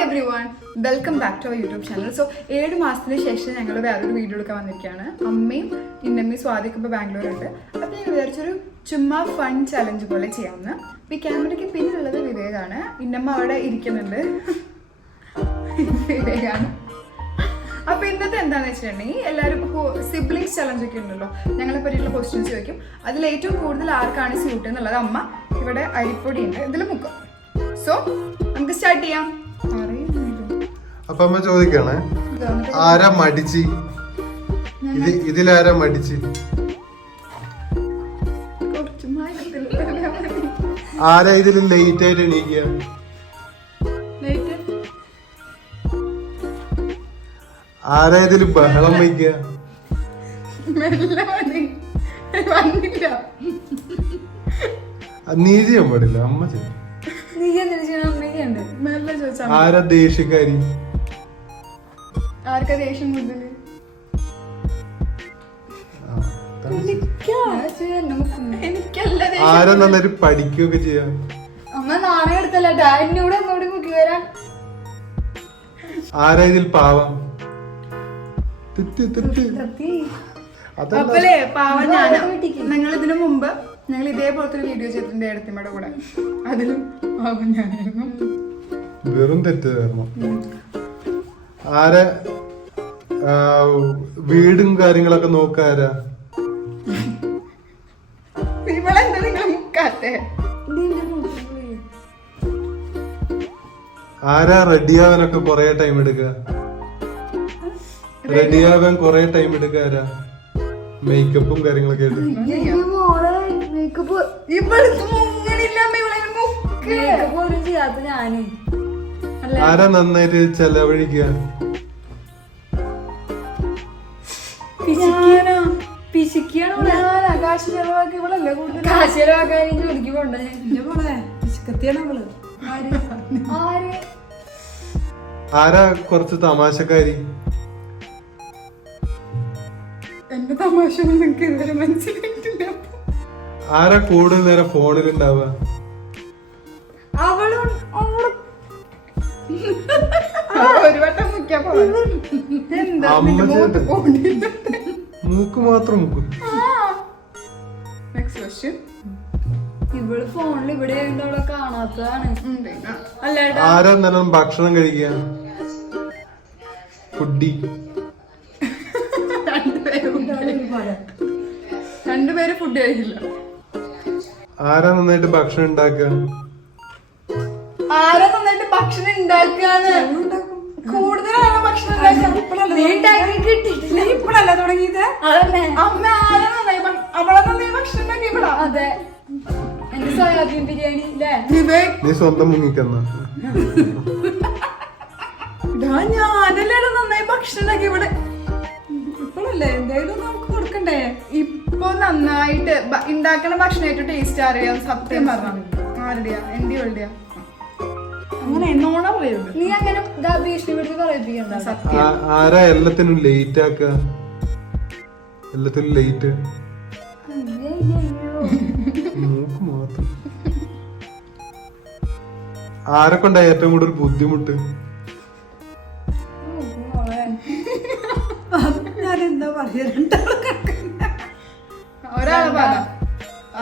Hi everyone, welcome back to our YouTube channel. So 7 മാസത്തിന് ശേഷം ഞങ്ങൾ വേറൊരു വീഡിയോ എടുക്കാൻ വന്നിരിക്കുകയാണ്. അമ്മയും ഇന്നമ്മയും സ്വാതിക്ക് ഇപ്പോൾ ബാംഗ്ലൂരുണ്ട്. അപ്പോൾ ഞാൻ വിചാരിച്ചൊരു ചുമ്മാ ഫൺ ചലഞ്ച് പോലെ ചെയ്യാമെന്ന്. അപ്പോൾ ഈ ക്യാമറയ്ക്ക് പിന്നിലുള്ളത് വിവേകാണ്. ഇന്നമ്മ അവിടെ ഇരിക്കുന്നുണ്ട്. വിവേകാണ്. അപ്പോൾ ഇന്നത്തെ എന്താണെന്ന് വെച്ചിട്ടുണ്ടെങ്കിൽ എല്ലാവരും സിബ്ലിങ്സ് ചലഞ്ച് ഒക്കെ ഉണ്ടല്ലോ, ഞങ്ങളെ പറ്റിയുള്ള ക്വസ്റ്റ്യൻസ് ചോദിക്കും. അതിൽ ഏറ്റവും കൂടുതൽ ആർക്കാണ് സ്യൂട്ട് എന്നുള്ളത് അമ്മ ഇവിടെ അരിപ്പൊടി ഉണ്ട് ഇതിൽ മുക്കും. സോ നമുക്ക് സ്റ്റാർട്ട് ചെയ്യാം. അപ്പൊ അമ്മ ചോദിക്കണേ, ആരാ മടിച്ച്? ഇതിലാരാ മടിച്ച്? ആരാ ഇതില് ലേറ്റ് ആയിട്ട് എണീക്കുക? ആരാ ഇതില് ബഹളം വയ്ക്കുക? നീ ചെയ്യാൻ പാടില്ല, അമ്മ ചെയ്യും. ആരാ ദേഷ്യക്കാരി? ആർക്കാ ദേഷ്യം കൂടുതല്? ആരാ നന്നായിട്ട് പഠിക്കുകയൊക്കെ ചെയ്യാം? അമ്മ നാളെ എടുത്തല്ല എന്നോട് അങ്ങോട്ട് മുക്കി വരാൻ. ആരാ ഇതിൽ പാവം? അപ്പല്ലേ പാവം ഞാൻ. നിങ്ങൾ ഇതിനു മുമ്പ് ഞങ്ങൾ ഇതേപോലത്തെ ഒരു വീഡിയോ ചെയ്തിട്ടുണ്ട് ഏടത്തിമ്മയുടെ കൂടെ. അതിലും പാവം ഞാനായിരുന്നു. വെറും തെറ്റായിരുന്നു. ആരാ വീടും കാര്യങ്ങളൊക്കെ നോക്കാരാ? ഇവളെന്താ നിങ്ങൾ മുക്കാത്തെ? ആരാ റെഡിയാവാനൊക്കെ കൊറേ ടൈം എടുക്കുക? റെഡിയാവാൻ കൊറേ ടൈം എടുക്കുക ആരാ? മേക്കപ്പും കാര്യങ്ങളൊക്കെ ആയിട്ട്. ആരാ നന്നായിട്ട് ചെലവഴിക്കുക? കാശ് ചെലവാക്കി ഇവളല്ലേ കൂടുതൽ. കാശ് ചെലവാക്കാൻ ജോലിക്ക് പോണ്ടേ? ആരാ കുറച്ച് തമാശക്കാരി? എന്റെ തമാശ നിങ്ങൾക്ക് ഇതുവരെ മനസ്സിലായിട്ടില്ല. ആരാ കൂടുതൽ നേരം ഫോണിലുണ്ടാവുക? ഒരു വട്ടം മുക്കിയാ എന്താ മൂക്ക് മാത്രം മുക്കും. Next question. ഇവള് ഫോണിൽ ഇവിടെ കാണാത്തതാണ്. ആരാ നേരം ഭക്ഷണം കഴിക്കുക? ഫുഡി. രണ്ടുപേര് ഫുഡ് കഴിക്കില്ല. ആരാ നന്നായിട്ട് ഭക്ഷണം ഉണ്ടാക്കുക? ആരാ നന്നായിട്ട് ഭക്ഷണം ഉണ്ടാക്കാന്ന്? കൂടുതലാണ് ഭക്ഷണം ഇപ്പഴല്ല തുടങ്ങിയത്. അമ്മ ആരാ നന്നായി അവളെ നന്നായി ഭക്ഷണം ഉണ്ടാക്കിയപ്പോഴാ. അതെ, എന്റെ സോയാബീൻ ബിരിയാണി വിവേക് നീ സ്വന്തം മുങ്ങിക്കുന്ന. ഞാനല്ലേ നന്നായി ഭക്ഷണം ഉണ്ടാക്കി ഇവിടെ. ഇപ്പോഴല്ലേ എന്തായാലും നമുക്ക് കൊടുക്കണ്ടേ? ഇപ്പൊ നന്നായിട്ട് ഉണ്ടാക്കണ ഭക്ഷണം ഏറ്റവും ടേസ്റ്റ് അറിയാം. സത്യം പറഞ്ഞാൽ ആരുടെയാ? എന്റെ ഇവളുടെയാ? അങ്ങനെ എന്നോണ പറയുന്നത്. നീ അങ്ങനെ ഭീഷണിപ്പെടുത്തി പറയിപ്പിക്കണ്ട. സത്യം. ആരാ എല്ലാത്തിനും ലേറ്റ് ആക്ക? എല്ലാത്തിനും ലേറ്റ് മൂക്ക് മാത്രം. ആരെ കൊണ്ടാ ഏറ്റവും കൂടുതൽ ബുദ്ധിമുട്ട്? ഒരാളെ പറ.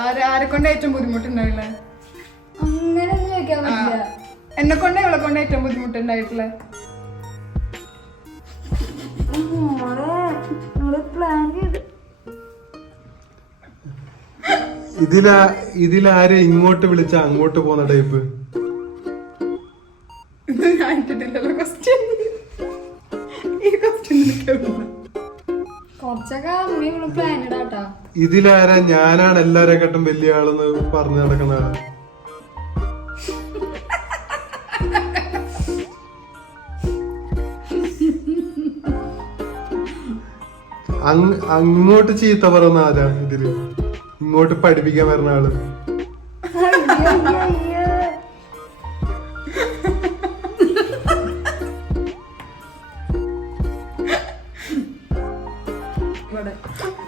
ആരെ കൊണ്ട് ഏറ്റവും ബുദ്ധിമുട്ടുണ്ടായില്ല? അങ്ങനെ ചോദിക്കാൻ പറ്റില്ല. എന്നെ കൊണ്ട് ഇവളെ കൊണ്ട് ഏറ്റവും ബുദ്ധിമുട്ടുണ്ടായിട്ടില്ല. ഇതിലാരെ ഇങ്ങോട്ട് വിളിച്ച അങ്ങോട്ട് പോന്ന ടൈപ്പ്? കൊറച്ചൊക്കെ അമ്മ പ്ലാൻ ഇടാട്ടാ. ഇതിലാരാ ഞാനാണ് എല്ലാരെക്കാട്ടും വലിയ ആളെന്ന് പറഞ്ഞു നടക്കുന്ന ആള്? അങ്ങോട്ട് ചീത്ത പറയുന്ന ആരാ ഇതില്? ഇങ്ങോട്ട് പഠിപ്പിക്കാൻ വരുന്ന ആള്?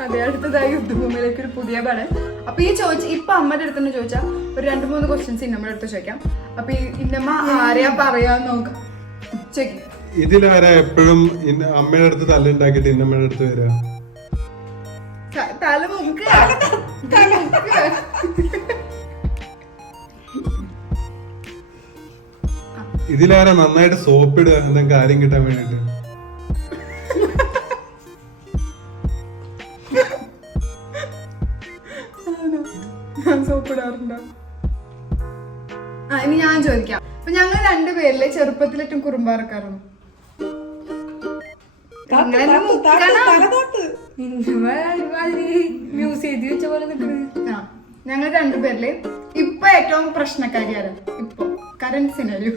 അതെ, അടുത്തതായി യുദ്ധഭൂമിയിലേക്ക് ഒരു പുതിയ പടം. അപ്പൊ ഈ ഇപ്പൊ അമ്മയുടെ അടുത്ത് ചോദിച്ചാൽ ഒരു 2-3 ക്വസ്റ്റ്യൻസ് ഇന്നമ്മയുടെ അടുത്ത് ചോദിക്കാം. അപ്പൊ ഇന്നമ്മ ആരെയാ പറയാന്ന് നോക്കാം. ചെക്ക് ഇതിലാരാ എപ്പോഴും അമ്മയുടെ അടുത്ത് തല്ലുണ്ടാക്കിട്ട് ഇന്നമ്മയുടെ അടുത്ത് വരാ? തല മുക്ക് ഇതിലാരാ നന്നായിട്ട് സോപ്പിടുക എന്തെങ്കിലും കാര്യം കിട്ടാൻ വേണ്ടിട്ട്? സോപ്പിടാറുണ്ടോ? ഇനി ഞാൻ ചോദിക്കാം. അപ്പൊ ഞങ്ങൾ രണ്ടുപേരിലെ ചെറുപ്പത്തിൽ ഏറ്റവും കുറുമ്പാറക്കാരാണ്. മ്യൂസ് ചെയ്ത് വെച്ച പോലെ നിൽക്കുന്നത്. ഞങ്ങൾ രണ്ടുപേരില് ഇപ്പൊ ഏറ്റവും പ്രശ്നക്കാരിയാണ്. ഇപ്പൊ കറന്റ് സിനാരിയോ.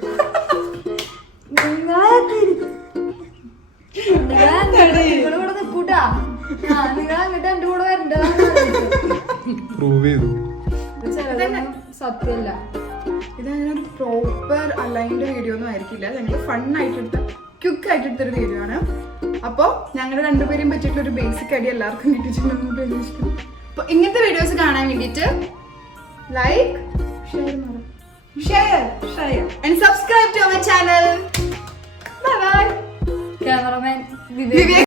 നിങ്ങളിവിടെ നിൽക്കൂട്ടാ. നിങ്ങൾ അങ്ങോട്ട് എന്റെ കൂടെ വരണ്ടതാണ്. പ്രൂവ് ചെയ്തു. സത്യല്ല. ഇതങ്ങനെ ഒരു പ്രോപ്പർ അലൈൻഡ് വീഡിയോ ഒന്നും ആയിരിക്കില്ല. ഞങ്ങൾ ഫണ്ണായിട്ട് എടുത്ത ക്വിക്ക് ആയിട്ട് എടുത്തൊരു വീഡിയോ ആണ്. അപ്പോൾ ഞങ്ങളുടെ രണ്ടുപേരെയും പറ്റിയിട്ടുള്ള ഒരു ബേസിക് ഐഡിയ എല്ലാവർക്കും കിട്ടിയിട്ടുണ്ടെന്ന് പ്രതീക്ഷിക്കുന്നു. അപ്പോൾ ഇങ്ങനത്തെ വീഡിയോസ് കാണാൻ വേണ്ടിയിട്ട് like, share and subscribe to our channel. Bye bye. Cameraman Vivek.